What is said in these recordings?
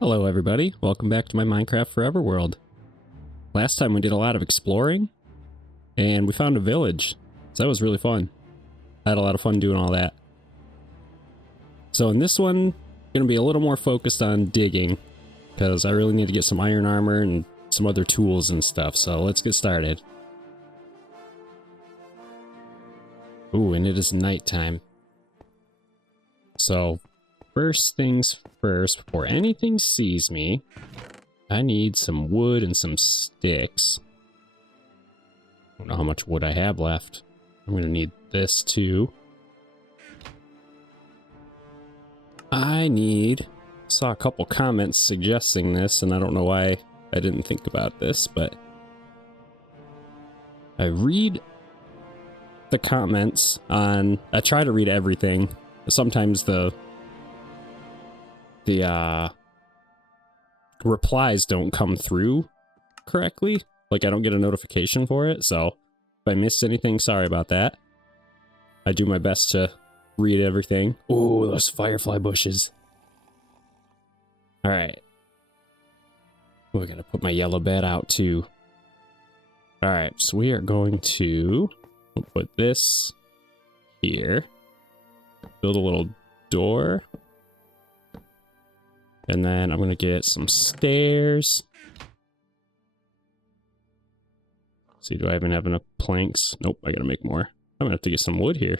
Hello everybody, welcome back to my Minecraft Forever world. Last time we did a lot of exploring, and we found a village, so that was really fun. I had a lot of fun doing all that. So in this one, going to be a little more focused on digging, because I really need to get some iron armor and some other tools and stuff, so let's get started. Ooh, and it is nighttime. So, first things first, before anything sees me, I need some wood and some sticks. I don't know how much wood I have left. I'm going to need this too. Saw a couple comments suggesting this, and I don't know why I didn't think about this, but I read the comments on, I try to read everything. Sometimes the replies don't come through correctly. Like, I don't get a notification for it, so if I missed anything, sorry about that. I do my best to read everything. Oh, those firefly bushes. Alright. We're gonna put my yellow bed out too. Alright, so we are going to put this here. Build a little door. And then I'm going to get some stairs. See, do I even have enough planks? Nope, I got to make more. I'm going to have to get some wood here.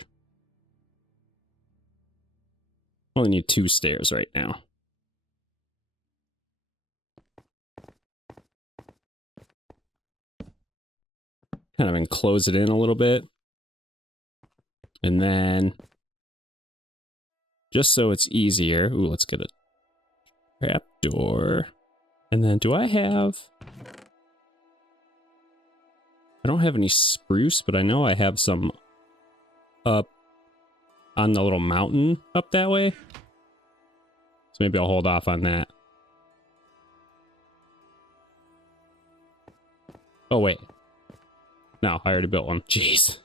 Only need 2 stairs right now. Kind of enclose it in a little bit. And then, just so it's easier, ooh, let's get a trap door. And then I don't have any spruce, but I know I have some up on the little mountain up that way. So maybe I'll hold off on that. Oh, wait. No, I already built one. Jeez.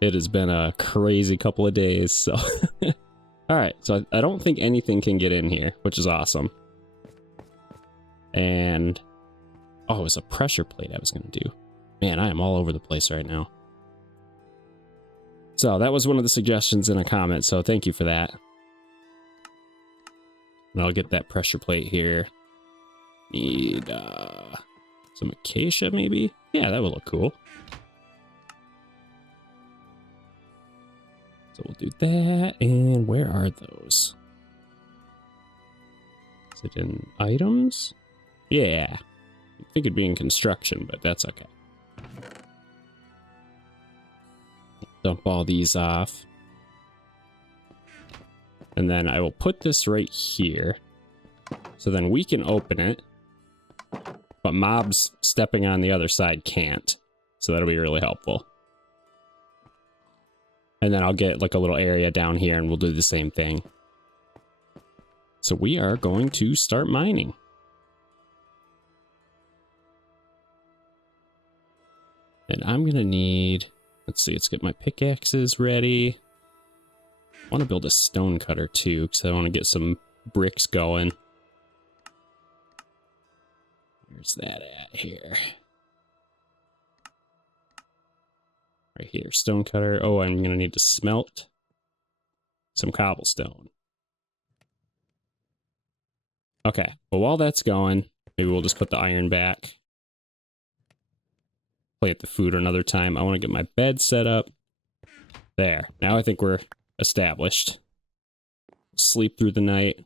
It has been a crazy couple of days, so... Alright, so I don't think anything can get in here, which is awesome. And... oh, it was a pressure plate I was going to do. Man, I am all over the place right now. So, that was one of the suggestions in a comment, so thank you for that. And I'll get that pressure plate here. Need, some acacia, maybe? Yeah, that would look cool. So we'll do that, and where are those? Is it in items? Yeah. I think it'd be in construction, but that's okay. Dump all these off. And then I will put this right here. So then we can open it. But mobs stepping on the other side can't. So that'll be really helpful. And then I'll get like a little area down here and we'll do the same thing. So we are going to start mining. And I'm going to need, let's see, let's get my pickaxes ready. I want to build a stone cutter too, because I want to get some bricks going. Where's that at here? Right here, stone cutter. Oh, I'm going to need to smelt some cobblestone. Okay, well, while that's going, maybe we'll just put the iron back. Plate the food another time. I want to get my bed set up. There. Now I think we're established. Sleep through the night.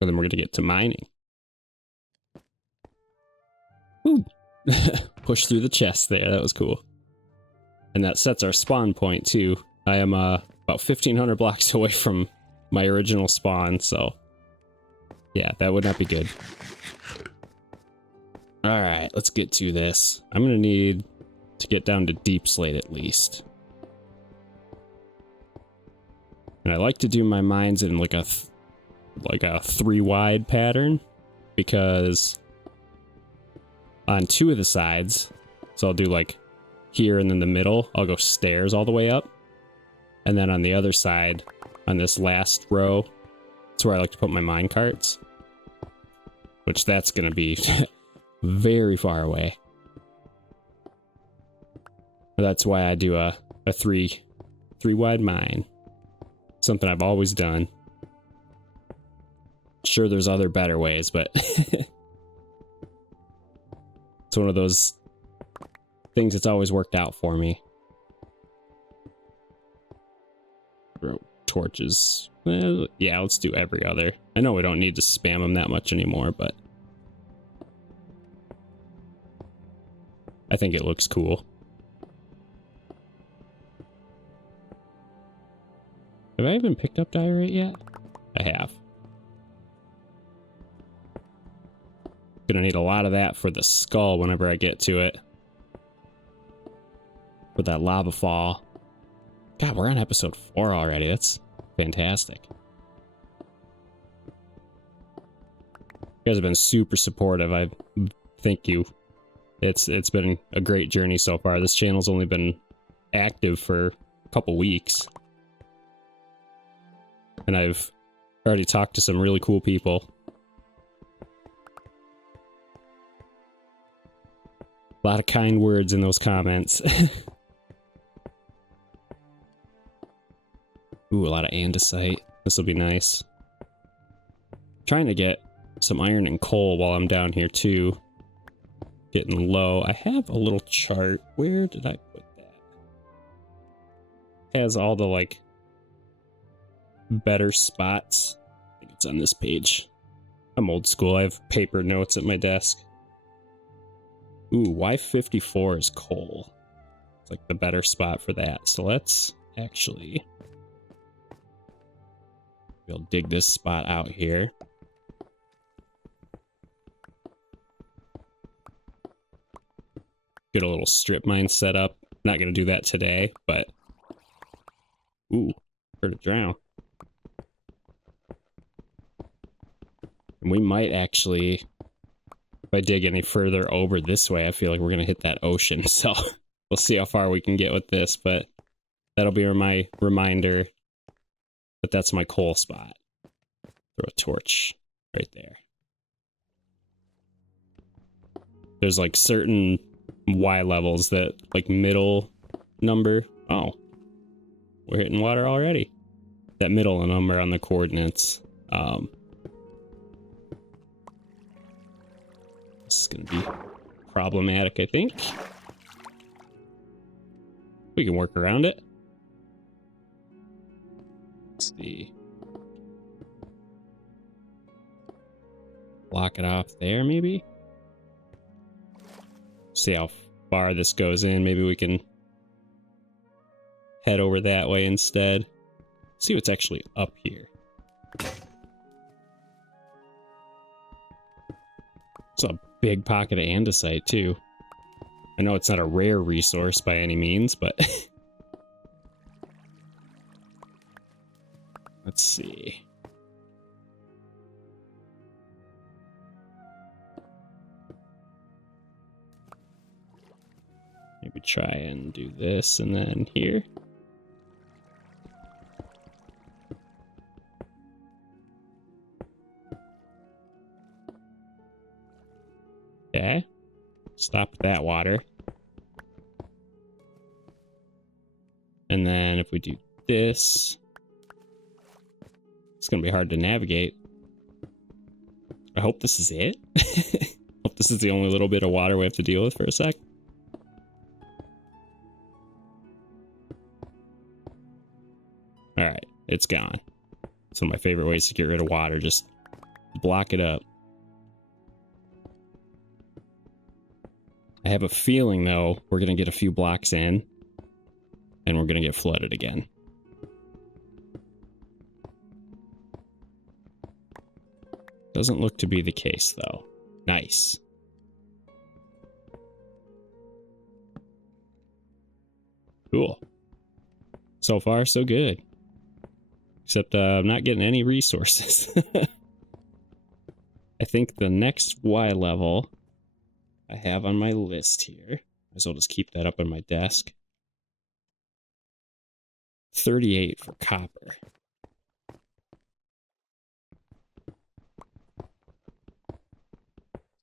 And then we're going to get to mining. Woo! Push through the chest there. That was cool. And that sets our spawn point too. I am about 1,500 blocks away from my original spawn, so yeah, that would not be good. Alright, let's get to this. I'm gonna need to get down to deep slate at least. And I like to do my mines in like a 3 wide pattern, because on 2 of the sides, so I'll do like here and then the middle, I'll go stairs all the way up. And then on the other side, on this last row, That's where I like to put my mine carts. Which that's going to be very far away. That's why I do a three wide mine. Something I've always done. Sure, there's other better ways, but it's one of those things that's always worked out for me. Throw torches. Well, yeah, let's do every other. I know we don't need to spam them that much anymore, but I think it looks cool. Have I even picked up diorite yet? I have. Gonna need a lot of that for the skull whenever I get to it. For that lava fall. God, we're on episode 4 already. That's fantastic. You guys have been super supportive. Thank you. It's been a great journey so far. This channel's only been active for a couple weeks. And I've already talked to some really cool people. A lot of kind words in those comments. Ooh, a lot of andesite. This will be nice. Trying to get some iron and coal while I'm down here too. Getting low. I have a little chart. Where did I put that? It has all the like better spots. I think it's on this page. I'm old school. I have paper notes at my desk. Ooh, Y54 is coal. It's like the better spot for that. So let's actually... we'll dig this spot out here. Get a little strip mine set up. Not going to do that today, but... ooh, heard it drown. And we might actually... if I dig any further over this way, I feel like we're going to hit that ocean. So we'll see how far we can get with this, but that'll be my reminder that that's my coal spot. Throw a torch right there. There's like certain Y levels that like middle number. Oh, we're hitting water already. That middle number on the coordinates. This is going to be problematic, I think. We can work around it. Let's see. Block it off there, maybe? See how far this goes in. Maybe we can head over that way instead. See what's actually up here. It's a big pocket of andesite, too. I know it's not a rare resource by any means, but... let's see. Maybe try and do this and then here. Okay. Stop that water. And then if we do this, it's going to be hard to navigate. I hope this is it. Hope this is the only little bit of water we have to deal with for a sec. Alright, it's gone. It's one of my favorite ways to get rid of water. Just block it up. I have a feeling, though, we're going to get a few blocks in, and we're going to get flooded again. Doesn't look to be the case, though. Nice. Cool. So far, so good. Except I'm not getting any resources. I think the next Y level I have on my list here. Might as well just keep that up on my desk. 38 for copper.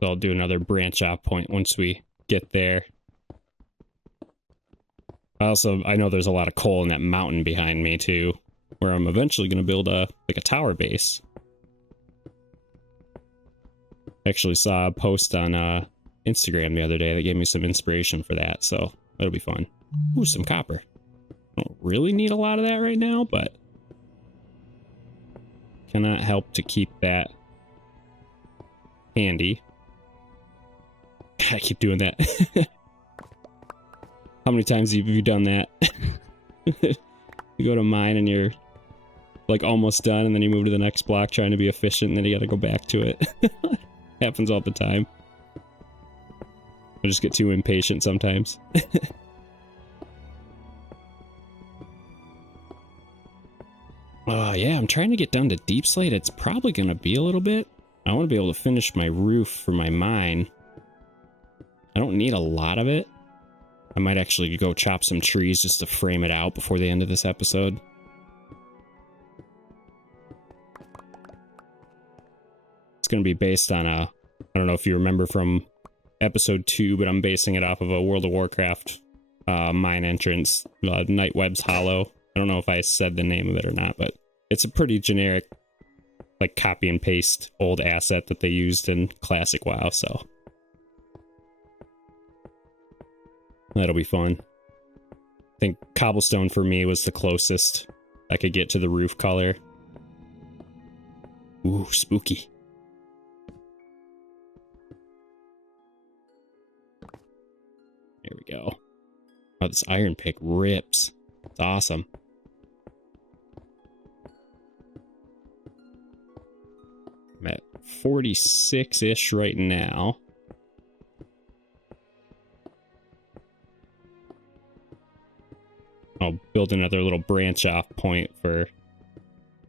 So I'll do another branch off point once we get there. I know there's a lot of coal in that mountain behind me too, where I'm eventually going to build a tower base. Actually saw a post on Instagram the other day that gave me some inspiration for that, so that'll be fun. Ooh, some copper. I don't really need a lot of that right now, but cannot help to keep that handy. I keep doing that. How many times have you done that? You go to mine and you're like almost done, and then you move to the next block trying to be efficient, and then you gotta go back to it. Happens all the time. I just get too impatient sometimes. Yeah, I'm trying to get down to deep slate. It's probably gonna be a little bit. I want to be able to finish my roof for my mine. I don't need a lot of it. I might actually go chop some trees just to frame it out before the end of this episode. It's going to be based on I don't know if you remember from episode 2, but I'm basing it off of a World of Warcraft mine entrance, Nightweb's Hollow. I don't know if I said the name of it or not, but it's a pretty generic, like, copy and paste old asset that they used in Classic WoW, so that'll be fun. I think cobblestone for me was the closest I could get to the roof color. Ooh, spooky. There we go. Oh, this iron pick rips. It's awesome. I'm at 46-ish right now. I'll build another little branch off point for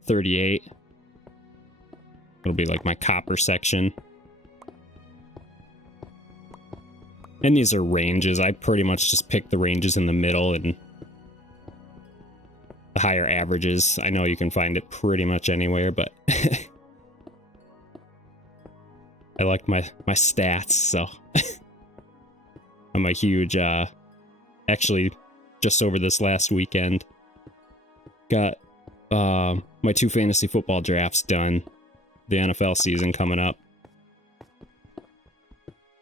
38. It'll be like my copper section. And these are ranges. I pretty much just pick the ranges in the middle and the higher averages. I know you can find it pretty much anywhere, but I like my stats, so I'm a huge actually just over this last weekend got my 2 fantasy football drafts done. The NFL season coming up.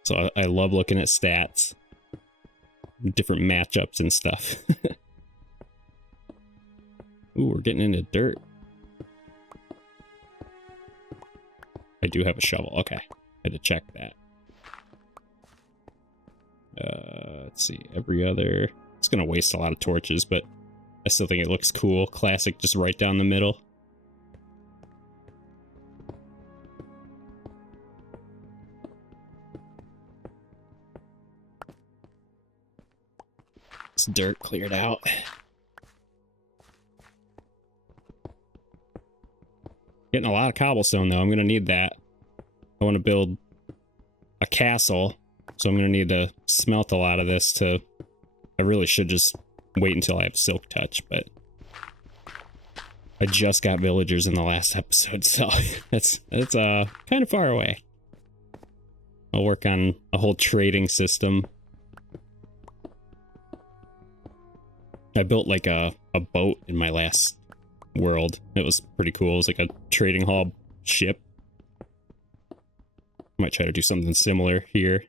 So I love looking at stats, different matchups and stuff. Ooh, we're getting into dirt. I do have a shovel. Okay, I had to check that. Let's see, every other... It's gonna waste a lot of torches, but I still think it looks cool. Classic, just right down the middle. This dirt cleared out. Getting a lot of cobblestone, though. I'm gonna need that. I want to build a castle, so I'm gonna need to smelt a lot of this to... I really should just wait until I have silk touch, but I just got villagers in the last episode, so that's kind of far away. I'll work on a whole trading system. I built like a boat in my last world. It was pretty cool. It was like a trading hall ship. Might try to do something similar here.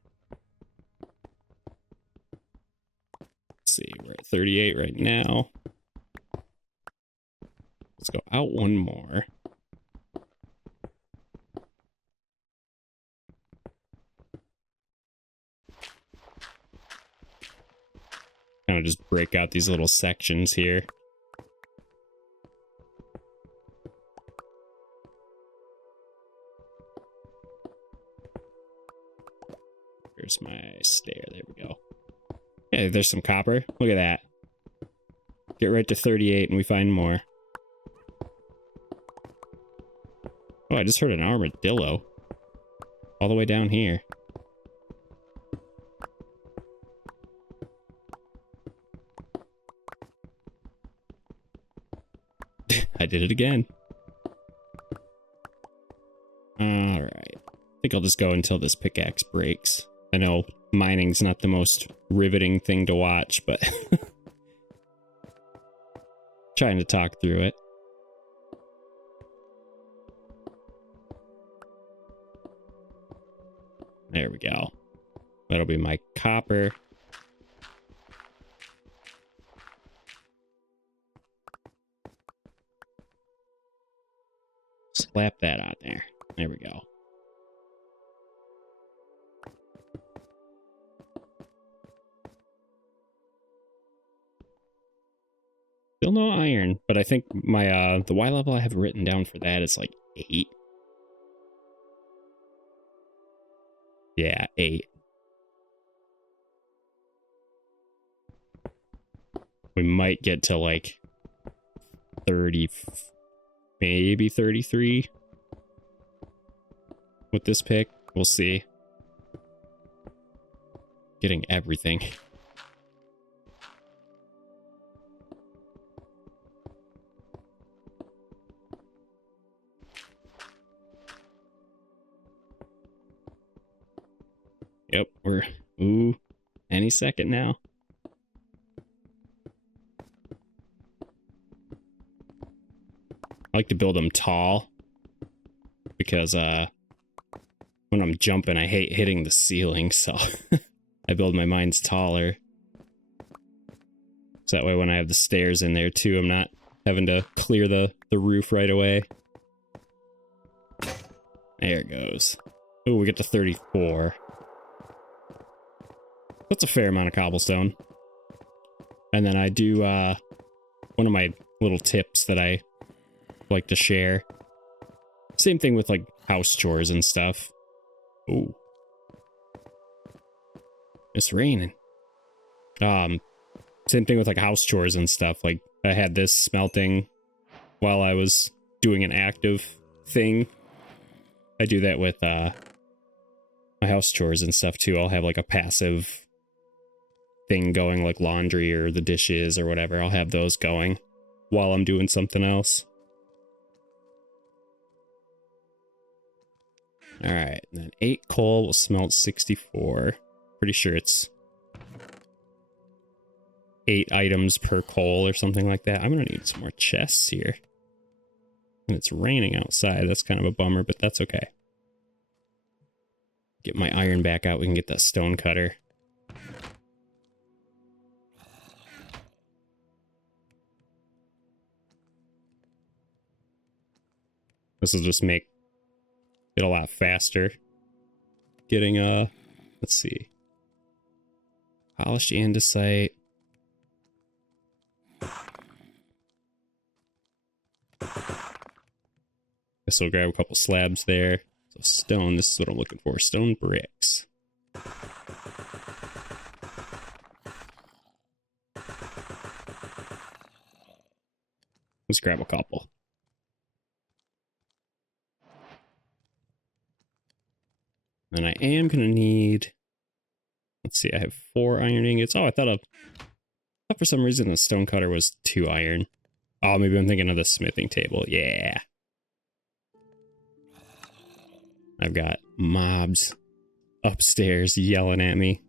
Let's see, we're at 38 right now. Let's go out one more. Kind of just break out these little sections here. Here's my stair. There we go. Yeah, there's some copper. Look at that. Get right to 38 and we find more. Oh, I just heard an armadillo. All the way down here. I did it again. Alright. think I'll just go until this pickaxe breaks. I know mining's not the most riveting thing to watch, but trying to talk through it. There we go. That'll be my copper. Slap that on there. There we go. Still no iron, but I think my the Y level I have written down for that is like 8. Yeah, 8. We might get to like 30, maybe 33 with this pick. We'll see. Getting everything. Yep, we're, ooh, any second now. I like to build them tall because when I'm jumping, I hate hitting the ceiling, so I build my mines taller. So that way when I have the stairs in there too, I'm not having to clear the roof right away. There it goes. Oh, we get to 34. That's a fair amount of cobblestone. And then I do, one of my little tips that I like to share. Same thing with, like, house chores and stuff. Ooh. It's raining. Same thing with, like, house chores and stuff. Like, I had this smelting while I was doing an active thing. I do that with, my house chores and stuff, too. I'll have, like, a passive thing going, like laundry or the dishes or whatever. I'll have those going while I'm doing something else. Alright, and then 8 coal will smelt 64. Pretty sure it's 8 items per coal or something like that. I'm gonna need some more chests here. And it's raining outside. That's kind of a bummer, but that's okay. Get my iron back out. We can get that stone cutter. This will just make it a lot faster. Getting, let's see. Polished andesite. Guess we'll grab a couple slabs there. So stone, this is what I'm looking for. Stone bricks. Let's grab a couple. And I am going to need, let's see, I have 4 iron ingots. Oh, I thought for some reason the stone cutter was 2 iron. Oh, maybe I'm thinking of the smithing table. Yeah. I've got mobs upstairs yelling at me.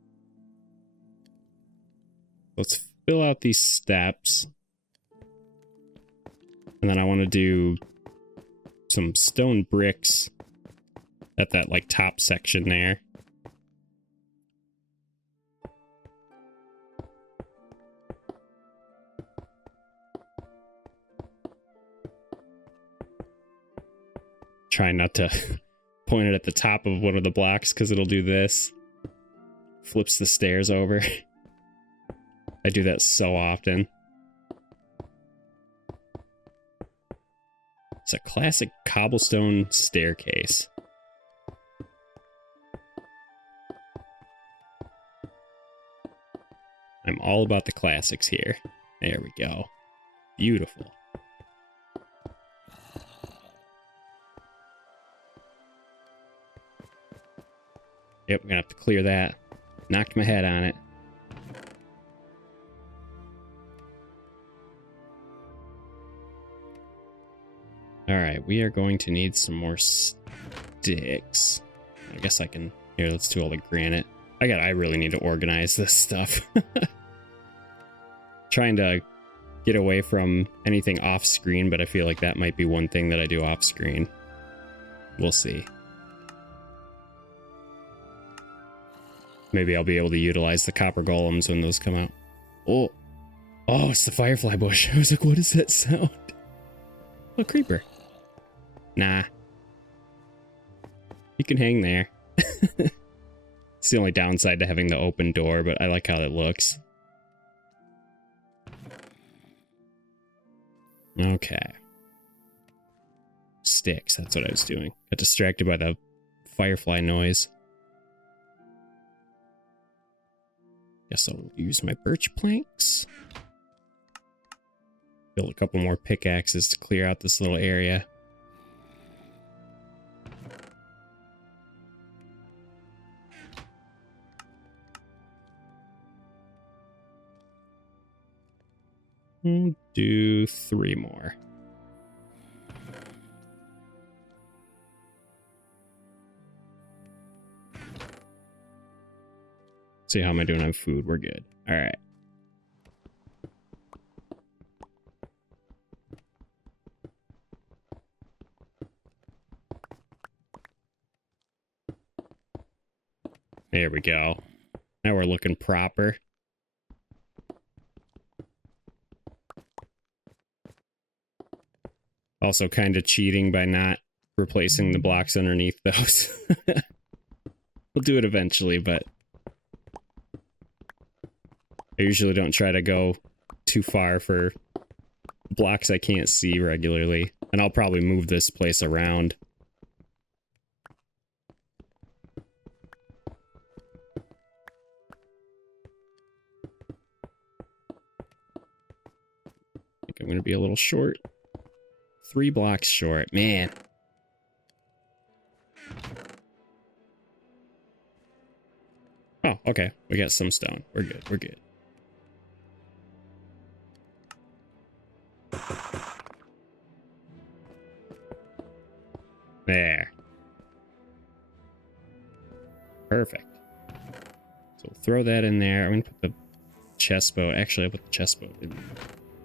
Let's fill out these steps. And then I want to do some stone bricks at that, like, top section there. Try not to point it at the top of one of the blocks because it'll do this. Flips the stairs over. I do that so often. It's a classic cobblestone staircase. I'm all about the classics here. There we go. Beautiful. Yep, I'm gonna have to clear that. Knocked my head on it. Alright, we are going to need some more sticks. I guess I can... Here, let's do all the granite. I really need to organize this stuff. Trying to get away from anything off screen, but I feel like that might be one thing that I do off screen. We'll see. Maybe I'll be able to utilize the copper golems when those come out. Oh, oh, it's the firefly bush. I was like, what is that sound? Oh, creeper. Nah. You can hang there. It's the only downside to having the open door, but I like how it looks. Okay. Sticks, that's what I was doing. Got distracted by the firefly noise. Guess I'll use my birch planks. Build a couple more pickaxes to clear out this little area. We'll do 3 more. See, how am I doing on food? We're good. All right. There we go. Now we're looking proper. Also kind of cheating by not replacing the blocks underneath those. We'll do it eventually, but I usually don't try to go too far for blocks I can't see regularly. And I'll probably move this place around. I think I'm going to be a little short. 3 blocks short, man. Oh, okay. We got some stone. We're good. We're good. There. Perfect. So we'll throw that in there. I'm going to put the chest boat. Actually, I'll put the chest boat in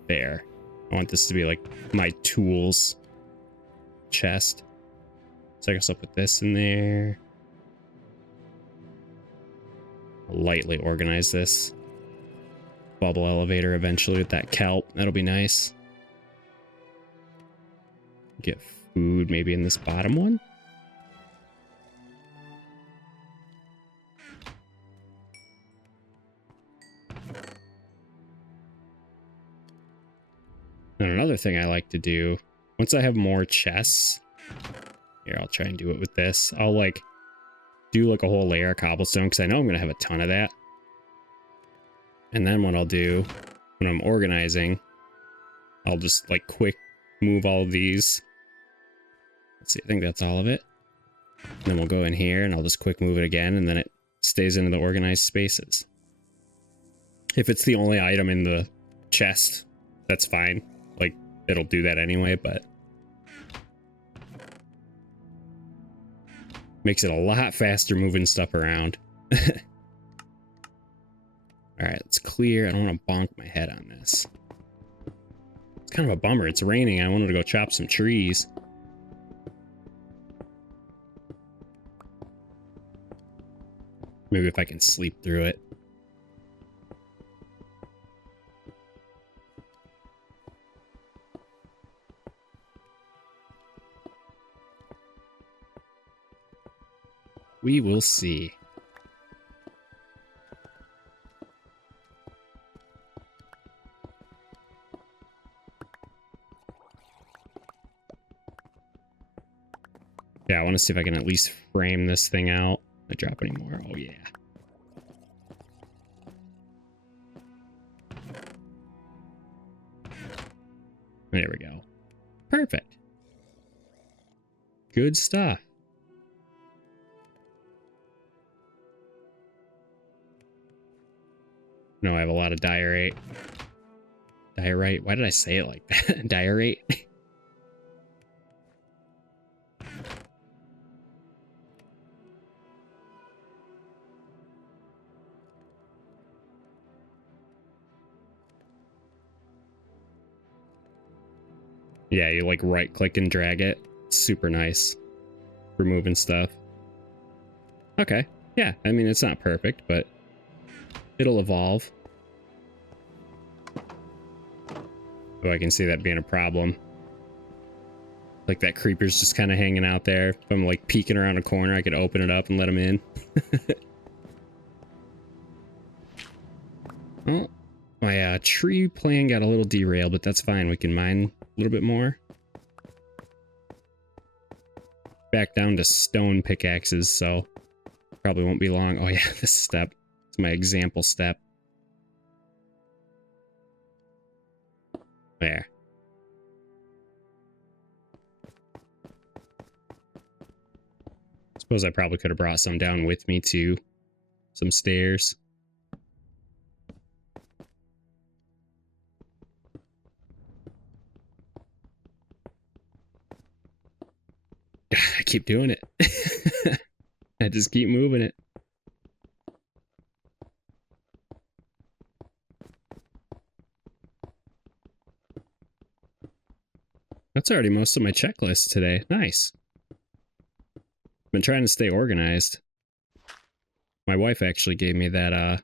there. I want this to be like my tools chest. So I guess I'll put this in there. I'll lightly organize this. Bubble elevator eventually with that kelp. That'll be nice. Get food maybe in this bottom one. And another thing I like to do, once I have more chests, here, I'll try and do it with this. I'll like do like a whole layer of cobblestone because I know I'm going to have a ton of that. And then what I'll do when I'm organizing, I'll just like quick move all of these. Let's see, I think that's all of it. And then we'll go in here and I'll just quick move it again and then it stays into the organized spaces. If it's the only item in the chest, that's fine. Like, it'll do that anyway, but makes it a lot faster moving stuff around. Alright, let's clear. I don't want to bonk my head on this. It's kind of a bummer. It's raining. I wanted to go chop some trees. Maybe if I can sleep through it. We will see. Yeah, I want to see if I can at least frame this thing out. I drop any more? Oh, yeah. There we go. Perfect. Good stuff. No, I have a lot of diorite. Diorite? Why did I say it like that? Diorite? Yeah, you like right click and drag it. Super nice. Removing stuff. Okay. Yeah, I mean, it's not perfect, but it'll evolve. Oh, I can see that being a problem. Like that creeper's just kind of hanging out there. If I'm like peeking around a corner, I could open it up and let him in. Oh, my tree plan got a little derailed, but that's fine. We can mine a little bit more. Back down to stone pickaxes, so probably won't be long. Oh yeah, this step. It's my example step. There. Suppose I probably could have brought some down with me too. Some stairs. I keep doing it. I just keep moving it. That's already most of my checklist today. Nice. Been trying to stay organized. My wife actually gave me that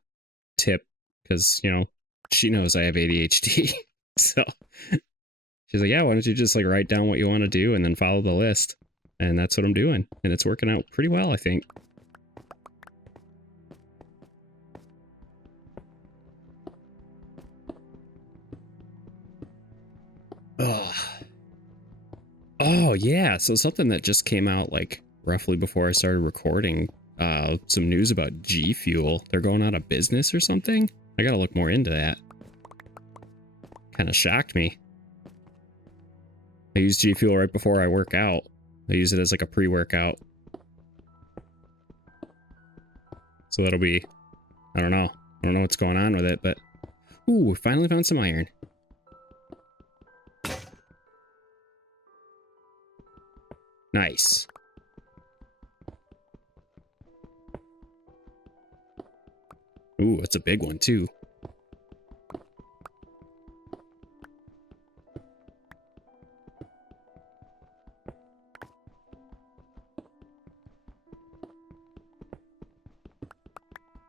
tip because, you know, she knows I have ADHD. So she's like, yeah, why don't you just like write down what you want to do and then follow the list? And that's what I'm doing. And it's working out pretty well, I think. Ugh. Oh, yeah. So something that just came out like roughly before I started recording, some news about G Fuel. They're going out of business or something? I gotta look more into that. Kind of shocked me. I use G Fuel right before I work out. I use it as like a pre-workout. So that'll be, I don't know. I don't know what's going on with it, but... Ooh, finally found some iron. Nice. Ooh, it's a big one too.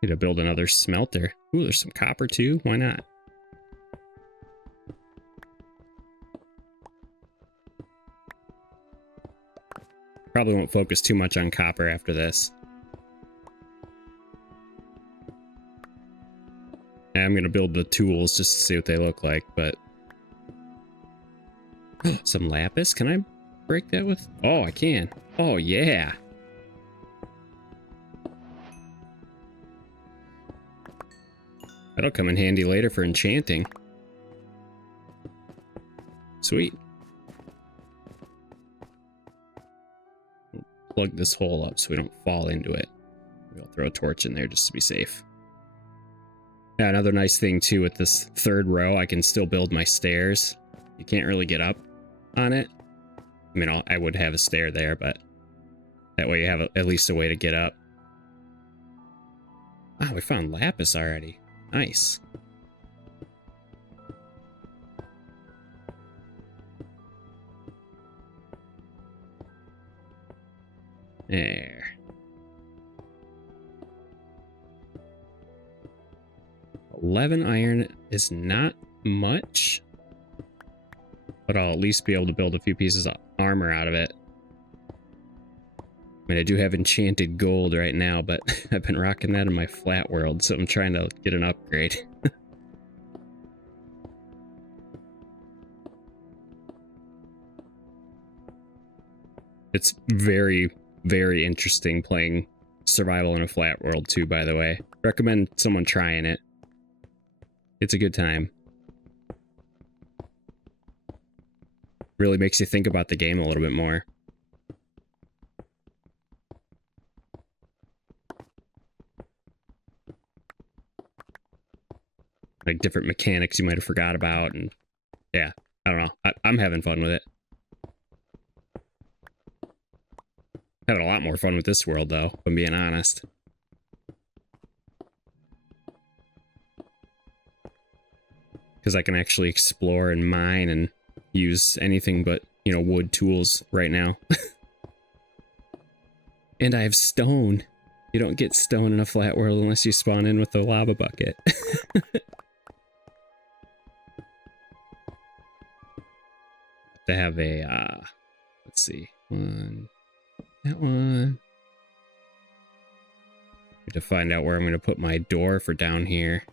Need to build another smelter. Ooh, there's some copper too. Why not? Probably won't focus too much on copper after this. Yeah, I'm gonna build the tools just to see what they look like, but... Some lapis? Can I break that with? Oh, I can. Oh, yeah. That'll come in handy later for enchanting. Sweet. Plug this hole up so we don't fall into it. Maybe I'll throw a torch in there just to be safe. Yeah, another nice thing too with this third row, I can still build my stairs. You can't really get up on it. I mean, I would have a stair there, but that way you have at least a way to get up. Wow, we found lapis already. Nice. There. $11 iron is not much, but I'll at least be able to build a few pieces of armor out of it. I mean, I do have enchanted gold right now, but I've been rocking that in my flat world, so I'm trying to get an upgrade. It's very, very interesting playing survival in a flat world too, by the way. Recommend someone trying it. It's a good time. Really makes you think about the game a little bit more. Like different mechanics you might have forgot about, and yeah, I don't know. I'm having fun with it. Having a lot more fun with this world, though, if I'm being honest. Because I can actually explore and mine and use anything but, you know, wood tools right now. And I have stone. You don't get stone in a flat world unless you spawn in with a lava bucket. To have a, let's see, that one. To find out where I'm going to put my door for down here.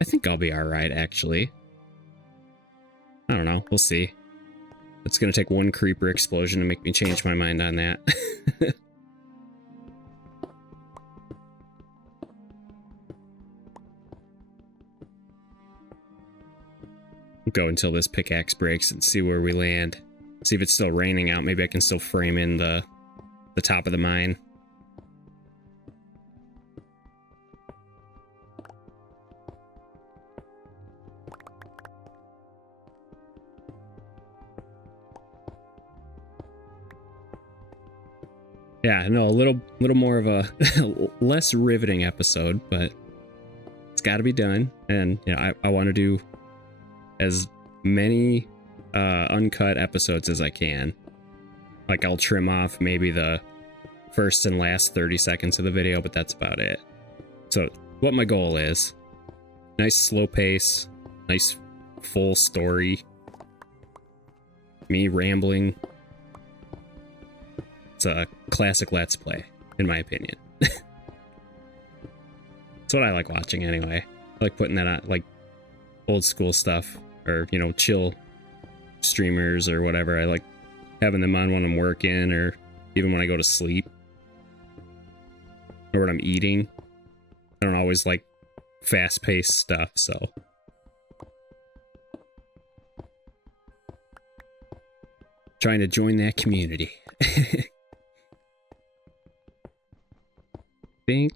I think I'll be alright, actually. I don't know, we'll see. It's going to take one creeper explosion to make me change my mind on that. Go until this pickaxe breaks and see where we land. See if it's still raining out. Maybe I can still frame in the top of the mine. Yeah, no, a little more of a less riveting episode, but it's got to be done. And you know, I want to do as many uncut episodes as I can. Like, I'll trim off maybe the first and last 30 seconds of the video, but that's about it. So what my goal is, nice slow pace, nice full story, me rambling. It's a classic Let's Play, in my opinion. That's what I like watching anyway. I like putting that on, like, old school stuff, or, you know, chill streamers or whatever. I like having them on when I'm working, or even when I go to sleep, or when I'm eating. I don't always like fast-paced stuff, so. Trying to join that community.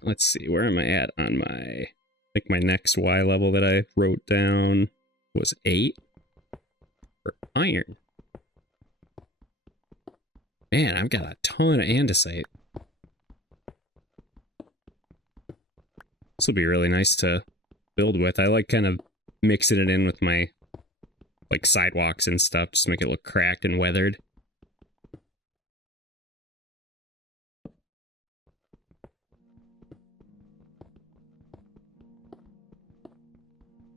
Let's see, where am I at on my, I think my next Y level that I wrote down was 8 for iron. Man, I've got a ton of andesite. This will be really nice to build with. I like kind of mixing it in with my, like, sidewalks and stuff, just to make it look cracked and weathered.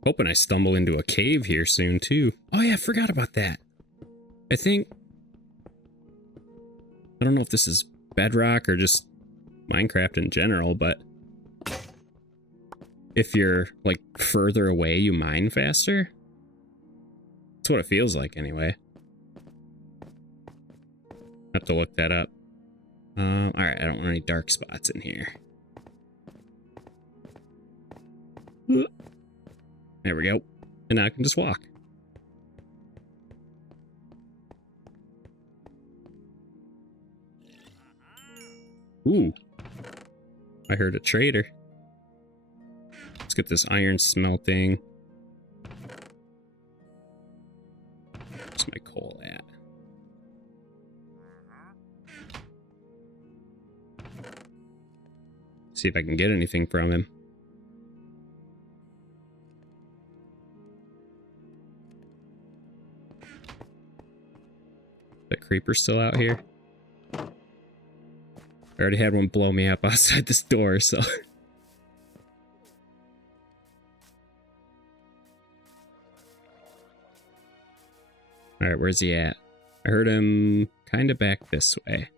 Hoping I stumble into a cave here soon, too. Oh yeah, I forgot about that. I think, I don't know if this is Bedrock or just Minecraft in general, but if you're, like, further away, you mine faster. That's what it feels like, anyway. Have to look that up. Alright, I don't want any dark spots in here. There we go. And now I can just walk. Ooh. I heard a trader. Let's get this iron smelting. Where's my coal at? See if I can get anything from him. The creeper's still out here. I already had one blow me up outside this door, so. Alright, where's he at? I heard him kind of back this way.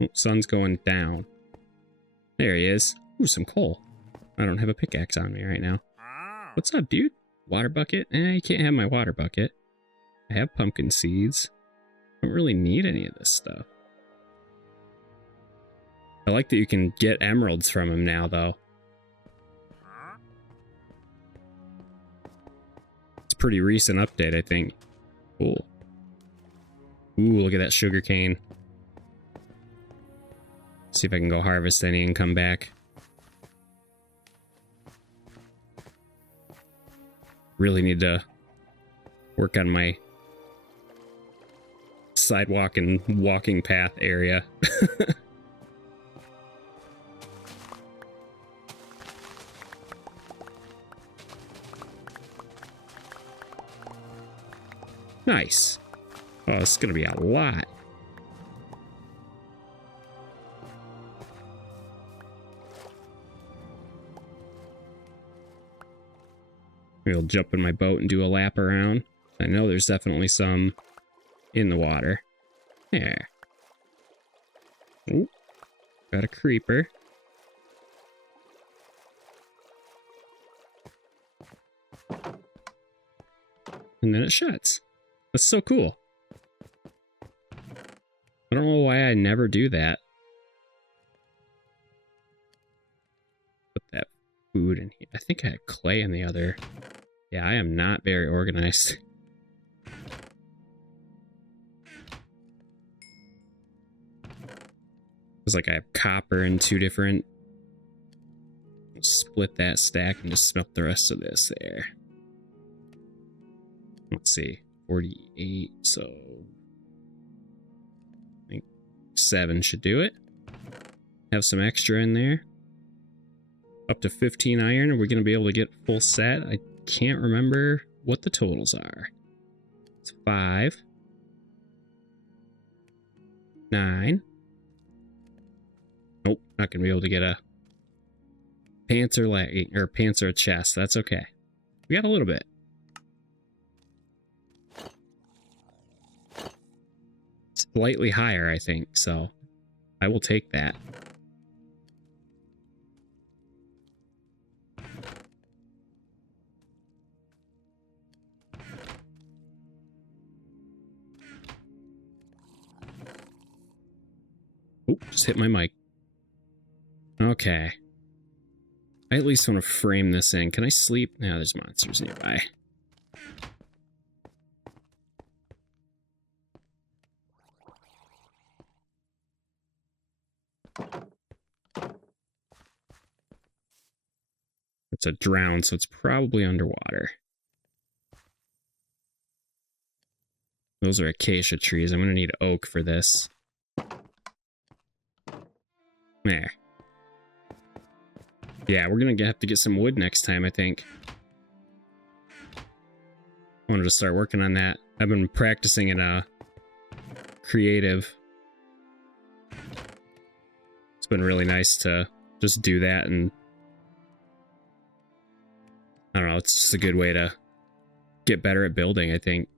Oh, sun's going down. There he is. Ooh, some coal. I don't have a pickaxe on me right now. What's up, dude? Water bucket? You can't have my water bucket. I have pumpkin seeds. I don't really need any of this stuff. I like that you can get emeralds from him now, though. It's a pretty recent update, I think. Cool. Ooh, look at that sugar cane. See if I can go harvest any and come back. Really need to work on my sidewalk and walking path area. Nice. Oh, this is going to be a lot. We'll jump in my boat and do a lap around. I know there's definitely some in the water. There. Ooh, got a creeper. And then it shuts. That's so cool. I don't know why I never do that. Put that food in here. I think I had clay in the other. Yeah, I am not very organized. It's like I have copper in 2 different. Split that stack and just smelt the rest of this there. Let's see. 48, so I think 7 should do it. Have some extra in there. Up to 15 iron, and we're going to be able to get full set. I can't remember what the totals are. It's 5. 9. Nope, not going to be able to get a pants or leg, or pants or a chest. That's okay. We got a little bit. Slightly higher, I think, so I will take that. Oop, just hit my mic. Okay. I at least want to frame this in. Can I sleep? No, there's monsters nearby. It's a drown, so it's probably underwater. Those are acacia trees. I'm going to need oak for this. There. Yeah, we're going to have to get some wood next time, I think. I wanted to start working on that. I've been practicing in a creative. It's been really nice to just do that, and I don't know, it's just a good way to get better at building, I think.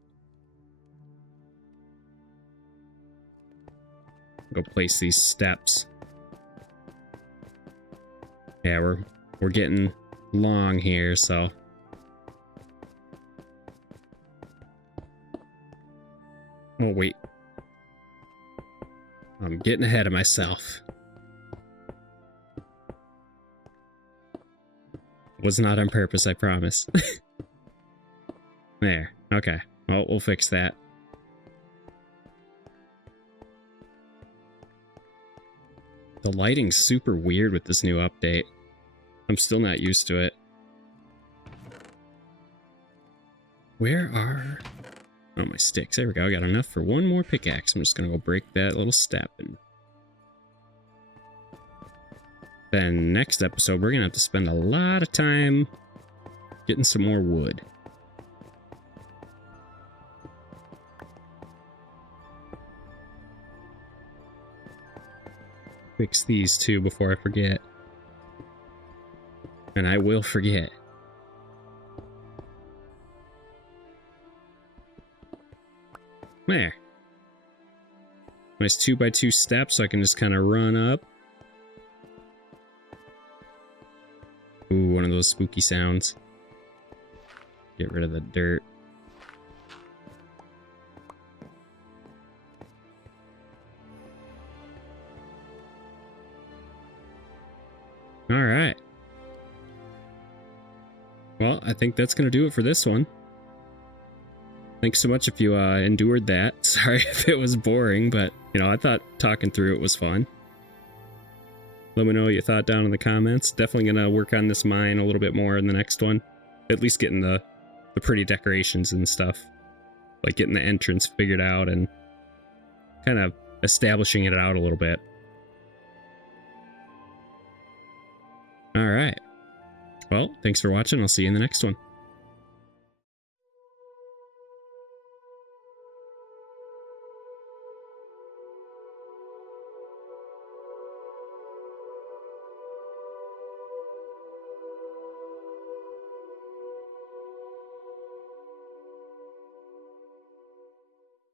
Go place these steps. Yeah, we're getting long here, so. Oh, wait. I'm getting ahead of myself. Was not on purpose, I promise. There. Okay. Well, we'll fix that. The lighting's super weird with this new update. I'm still not used to it. Where are... Oh, my sticks. There we go. I got enough for one more pickaxe. I'm just gonna go break that little step. And then next episode, we're gonna have to spend a lot of time getting some more wood. Fix these two before I forget. And I will forget. There. Nice 2x2 steps so I can just kind of run up. Ooh, one of those spooky sounds. Get rid of the dirt. Alright. Well, I think that's going to do it for this one. Thanks so much if you endured that. Sorry if it was boring, but, you know, I thought talking through it was fun. Let me know what you thought down in the comments. Definitely going to work on this mine a little bit more in the next one. At least getting the pretty decorations and stuff. Like getting the entrance figured out and kind of establishing it out a little bit. Alright. Well, thanks for watching. I'll see you in the next one.